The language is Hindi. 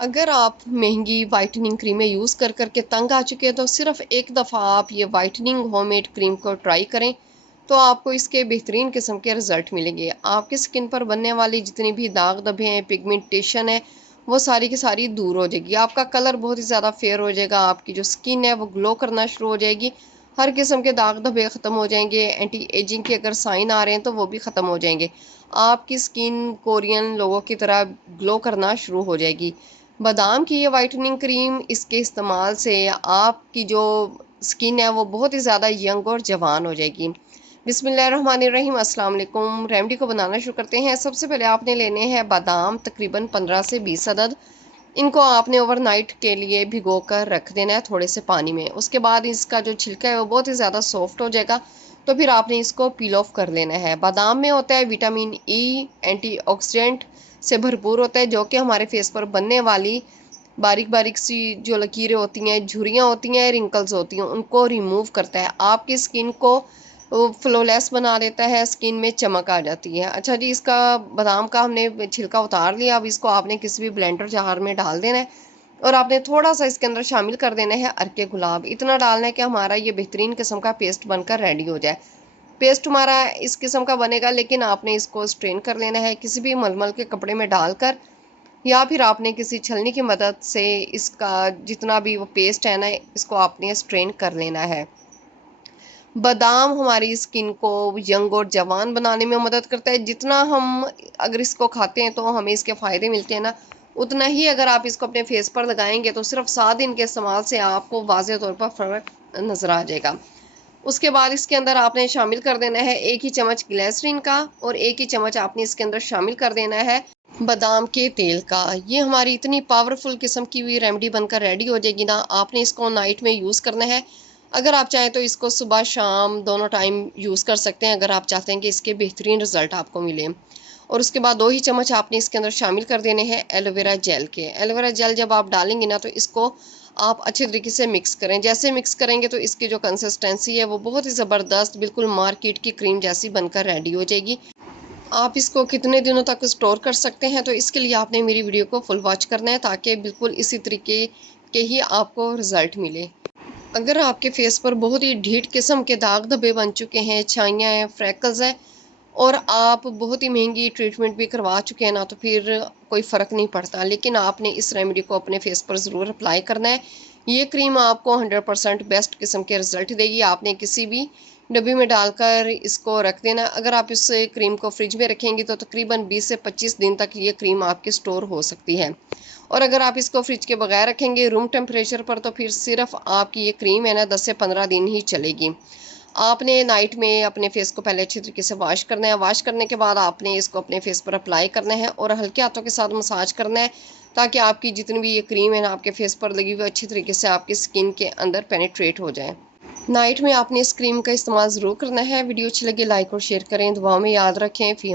अगर आप महंगी वाइटनिंग क्रीमें यूज़ कर कर के तंग आ चुके हैं तो सिर्फ एक दफ़ा आप ये वाइटनिंग होममेड क्रीम को ट्राई करें तो आपको इसके बेहतरीन किस्म के रिज़ल्ट मिलेंगे। आपकी स्किन पर बनने वाली जितनी भी दाग धब्बे हैं, पिगमेंटेशन है, वो सारी की सारी दूर हो जाएगी। आपका कलर बहुत ही ज़्यादा फेयर हो जाएगा, आपकी जो स्किन है वो ग्लो करना शुरू हो जाएगी, हर किस्म के दाग धब्बे ख़त्म हो जाएंगे, एंटी एजिंग के अगर साइन आ रहे हैं तो वो भी ख़त्म हो जाएंगे। आपकी स्किन कोरियन लोगों की तरह ग्लो करना शुरू हो जाएगी। बादाम की ये वाइटनिंग क्रीम, इसके इस्तेमाल से आपकी जो स्किन है वो बहुत ही ज़्यादा यंग और जवान हो जाएगी। बिस्मिल्लाहिर्रहमानिर्रहीम, अस्सलाम वालेकुम। रेमेडी को बनाना शुरू करते हैं। सबसे पहले आपने लेने हैं बादाम, तकरीबन 15 से 20 अदद। इनको आपने ओवरनाइट के लिए भिगो कर रख देना है थोड़े से पानी में। उसके बाद इसका जो छिलका है वो बहुत ही ज़्यादा सॉफ्ट हो जाएगा, तो फिर आपने इसको पील ऑफ कर लेना है। बादाम में होता है विटामिन ई, एंटीऑक्सीडेंट से भरपूर होता है, जो कि हमारे फेस पर बनने वाली बारीक बारीक सी जो लकीरें होती हैं, झुर्रियाँ होती हैं, रिंकल्स होती हैं, उनको रिमूव करता है। आपकी स्किन को फ्लोलेस बना देता है, स्किन में चमक आ जाती है। अच्छा जी, इसका बादाम का हमने छिलका उतार लिया। अब इसको आपने किसी भी ब्लेंडर जार में डाल देना है और आपने थोड़ा सा इसके अंदर शामिल कर देना है अरके गुलाब। इतना डालना है कि हमारा ये बेहतरीन किस्म का पेस्ट बनकर रेडी हो जाए। पेस्ट हमारा इस किस्म का बनेगा, लेकिन आपने इसको स्ट्रेन कर लेना है किसी भी मलमल के कपड़े में डालकर, या फिर आपने किसी छलनी की मदद से इसका जितना भी वो पेस्ट है ना, इसको आपने स्ट्रेन कर लेना है। बादाम हमारी स्किन को यंग और जवान बनाने में मदद करता है। जितना हम अगर इसको खाते हैं तो हमें इसके फ़ायदे मिलते हैं ना, उतना ही अगर आप इसको अपने फेस पर लगाएंगे तो सिर्फ 7 दिन के इस्तेमाल से आपको वाज़ेह तौर पर फ़र्क नज़र आ जाएगा। उसके बाद इसके अंदर आपने शामिल कर देना है 1 ही चम्मच ग्लिसरीन का, और 1 ही चम्मच आपने इसके अंदर शामिल कर देना है बादाम के तेल का। ये हमारी इतनी पावरफुल किस्म की हुई रेमेडी बनकर रेडी हो जाएगी ना। आपने इसको नाइट में यूज़ करना है। अगर आप चाहें तो इसको सुबह शाम दोनों टाइम यूज़ कर सकते हैं, अगर आप चाहते हैं कि इसके बेहतरीन रिजल्ट आपको मिले। और उसके बाद 2 ही चम्मच आपने इसके अंदर शामिल कर देने हैं एलोवेरा जेल के। एलोवेरा जेल जब आप डालेंगे ना तो इसको आप अच्छे तरीके से मिक्स करें। जैसे मिक्स करेंगे तो इसकी जो कंसिस्टेंसी है वो बहुत ही ज़बरदस्त, बिल्कुल मार्केट की क्रीम जैसी बनकर रेडी हो जाएगी। आप इसको कितने दिनों तक स्टोर कर सकते हैं, तो इसके लिए आपने मेरी वीडियो को फुल वॉच करना है, ताकि बिल्कुल इसी तरीके के ही आपको रिज़ल्ट मिले। अगर आपके फेस पर बहुत ही ढीठ किस्म के दाग धब्बे बन चुके हैं, छाइयाँ हैं, फ्रैकल्स हैं, और आप बहुत ही महंगी ट्रीटमेंट भी करवा चुके हैं ना, तो फिर कोई फ़र्क नहीं पड़ता। लेकिन आपने इस रेमेडी को अपने फेस पर ज़रूर अप्लाई करना है। ये क्रीम आपको 100% बेस्ट किस्म के रिज़ल्ट देगी। आपने किसी भी डब्बी में डालकर इसको रख देना। अगर आप इस क्रीम को फ्रिज में रखेंगी तो तकरीबन 20 से 25 दिन तक ये क्रीम आपकी स्टोर हो सकती है। और अगर आप इसको फ्रिज के बगैर रखेंगे रूम टेम्परेचर पर, तो फिर सिर्फ आपकी ये क्रीम है ना 10 से 15 दिन ही चलेगी। आपने नाइट में अपने फेस को पहले अच्छी तरीके से वॉश करना है। वॉश करने के बाद आपने इसको अपने फेस पर अप्लाई करना है और हल्के हाथों के साथ मसाज करना है, ताकि आपकी जितनी भी ये क्रीम है ना आपके फेस पर लगी हुई अच्छी तरीके से आपकी स्किन के अंदर पेनिट्रेट हो जाए। नाइट में आपने इस क्रीम का इस्तेमाल ज़रूर करना है। वीडियो अच्छी लगी लाइक और शेयर करें। दुआओं में याद रखें। फ़ी